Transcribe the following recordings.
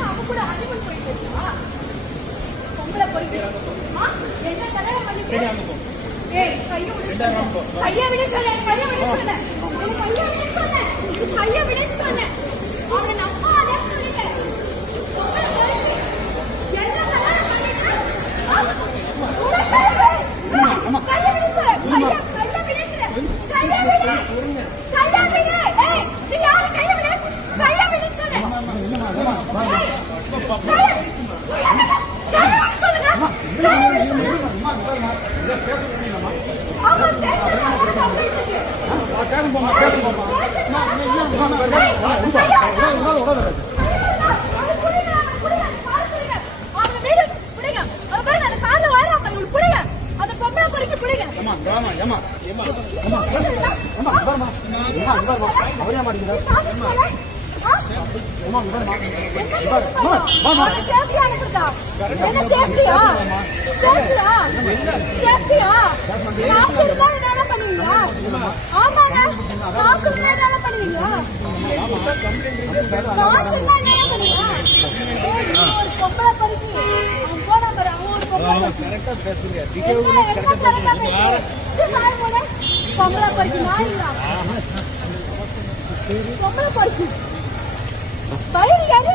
அவன் கூட அனிமல் போயிட்டு இருக்கா பொம்பளை போயிட்டு என்ன கல்யாணம் பண்ணிட்டு ஏய் கையை விட சொன்னேன் கையை விட சொன்னேன் அவனை நம்பாதே சொல்லிட்டேன் என்ன கல்யாணம் பண்ணிட்டு கையை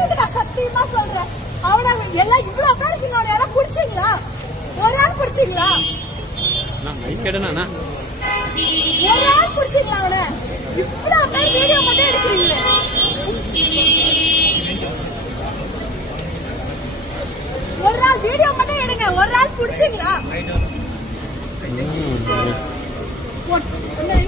விட சத்தியமா சொல்றேன் அவனை எல்லாம் இவ்வளவு பேருக்கு இன்னொரு இடம் பிடிச்சீங்களா ஒரு ஆள் பிடிச்சீங்களா ஒரு ஆள் பிடிச்சீங்களா அவனை